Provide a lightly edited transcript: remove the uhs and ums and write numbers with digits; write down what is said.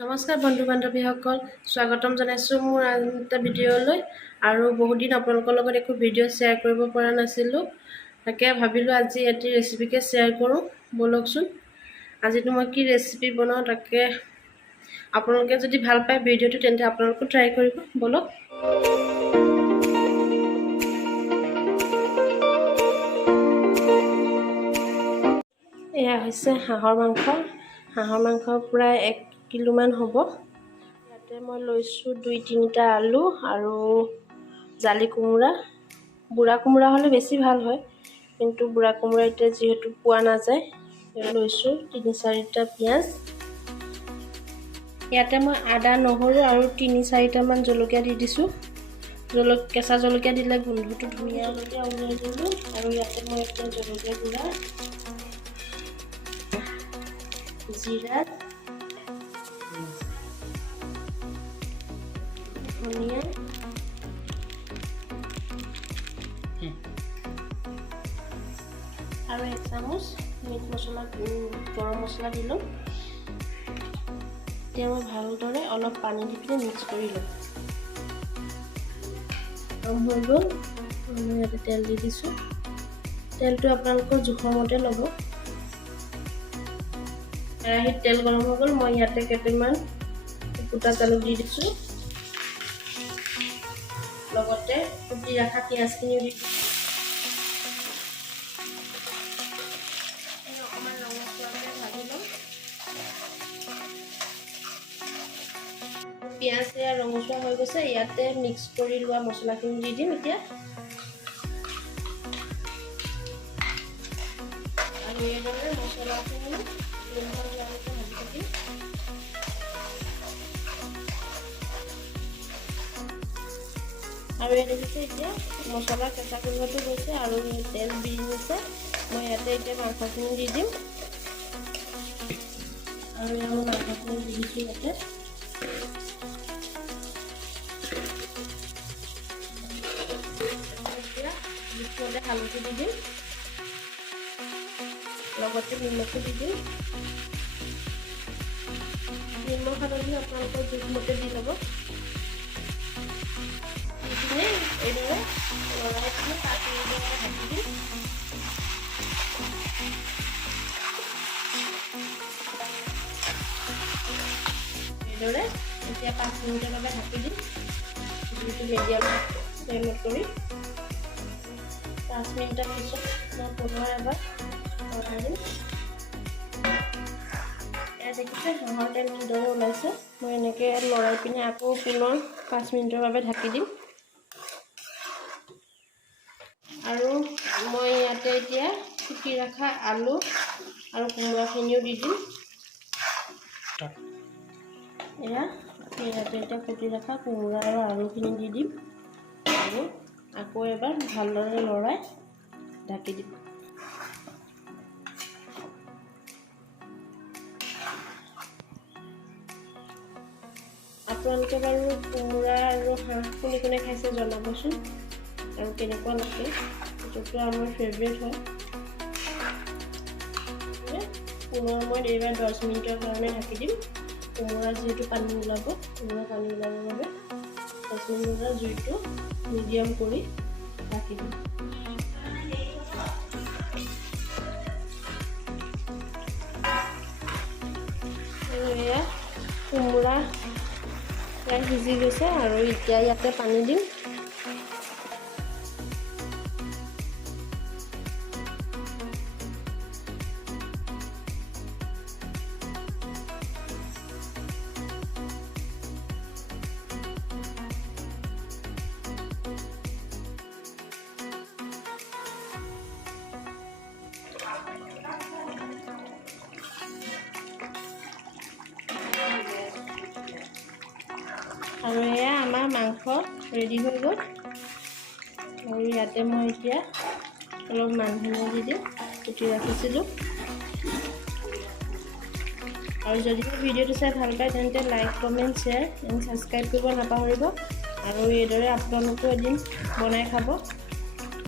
নমস্কাৰ বন্ধু বান্ধৱীসকল, স্বাগতম জনাইছোঁ মোৰ আন এটা ভিডিঅ'লৈ। আৰু বহুত দিন আপোনালোকৰ লগত একো ভিডিঅ' শ্বেয়াৰ কৰিব পৰা নাছিলোঁ, তাকে ভাবিলোঁ আজি এটি ৰেচিপিকে শ্বেয়াৰ কৰোঁ। ব'লকচোন আজিতো মই কি ৰেচিপি বনাওঁ তাকে আপোনালোকে যদি ভাল পায় ভিডিঅ'টো তেন্তে আপোনালোকো ট্ৰাই কৰিব। ব'লক। এয়া হৈছে হাঁহৰ মাংস প্ৰায় 1 কিলোমান হ'ব। ইয়াতে মই লৈছোঁ 2-3টা আলু আৰু জালি কোমোৰা। বুঢ়া কোমোৰা হ'লে বেছি ভাল হয়, কিন্তু বুঢ়া কোমোৰা এতিয়া যিহেতু পোৱা নাযায়, লৈছোঁ 3-4টা পিঁয়াজ। ইয়াতে মই আদা নহৰু আৰু 3-4টামান জলকীয়া দি দিছোঁ। কেঁচা জলকীয়া দিলে গোন্ধটো ধুনীয়া। জলকীয়া উলিয়াই দিলোঁ আৰু ইয়াতে মই এতিয়া জলকীয়া গুড়া, জিৰা, ধনিয়া আৰু 1 চামুচ মিট মছলা, গৰম মছলা দিলোঁ। এতিয়া মই ভালদৰে অলপ পানী দি পিনে মিক্স কৰি ল'ম। গৰম হৈ গ'ল, মই ইয়াতে তেল দি দিছোঁ। তেলটো আপোনালোকৰ জোখৰ মতে ল'ব। কেৰাহীত তেল গৰম হৈ গ'ল, মই ইয়াতে কেইটামান গোটা জালুক দি দিছোঁ, লগতে কুটি ৰখা পিঁয়াজখিনিও দি দিছোঁ। অকণমান ৰঙচুৱাকৈ ভাজি ল'ম। পিঁয়াজ এয়া ৰঙচুৱা হৈ গৈছে, ইয়াতে মিক্স কৰি লোৱা মছলাখিনি দি দিম এতিয়া। আৰু এইদৰে মছলাখিনি ভাজি থাকিম। আৰু এই দেখিছে এতিয়া মছলা কেঁচা গোন্ধটো গৈছে আৰু তেল বিৰি গৈছে। মই ইয়াতে এতিয়া মাংসখিনি দি দিম আৰু মই মাংসখিনি দি দিছোঁ ইয়াতে। এতিয়া জোখমতে হালধি দি দিম, লগতে নিমখো দি দিম। নিমখ হালধি আপোনালোকৰ জোখমতে দি ল'ব। এইদৰে লৰাই পিনে 5 মিনিটৰ কাৰণে ঢাকি দিম। এইদৰে এতিয়া 5 মিনিটৰ বাবে ঢাকি দিম। জুইটো মিডিয়াম ফ্লেমত কৰি 5 মিনিটৰ পিছত মই পুনৰ এবাৰ লৰাই দিম। এয়া দেখিছে হাঁহৰ তেল কিদৰে ওলাইছে। মই এনেকৈ লৰাই পিনে আকৌ পুনৰ 5 মিনিটৰ বাবে ঢাকি দিম। আৰু মই ইয়াতে এতিয়া কুটি ৰখা আলু আৰু কোমোৰাখিনিও দি দিম। ইয়াতে এতিয়া কুটি ৰখা কোমোৰা আৰু আলুখিনি দি দিম আৰু আকৌ এবাৰ ভালদৰে লৰাই ঢাকি দিম। আপোনালোকে বাৰু কোমোৰা আৰু হাঁহ কোনে খাইছে জনাবচোন আৰু কেনেকুৱা লাগে। এইটোতো আমাৰ ফেভৰেট হয়। পুনৰ মই এইবাৰ 10 মিনিটৰ কাৰণে ঢাকি দিম। কোমোৰা যিহেতু পানী ওলাব, কোমোৰা পানী ওলাবৰ বাবে 10 মিনিটৰ জুইটো মিডিয়াম কৰি ঢাকি দিম। আৰু এয়া কোমোৰা প্ৰায় সিজি গৈছে আৰু এতিয়া ইয়াতে পানী দিম। আৰু এয়া আমাৰ মাংস ৰেডি হৈ গ'ল। আৰু ইয়াতে মই এতিয়া অলপ মানধনিয়া দি দিম, কুটি ৰাখিছিলোঁ। আৰু যদি ভিডিঅ'টো চাই ভাল পায় তেন্তে like, comment, share and subscribe কৰিব নাপাহৰিব। আৰু এইদৰে আপোনালোকেও এদিন বনাই খাব।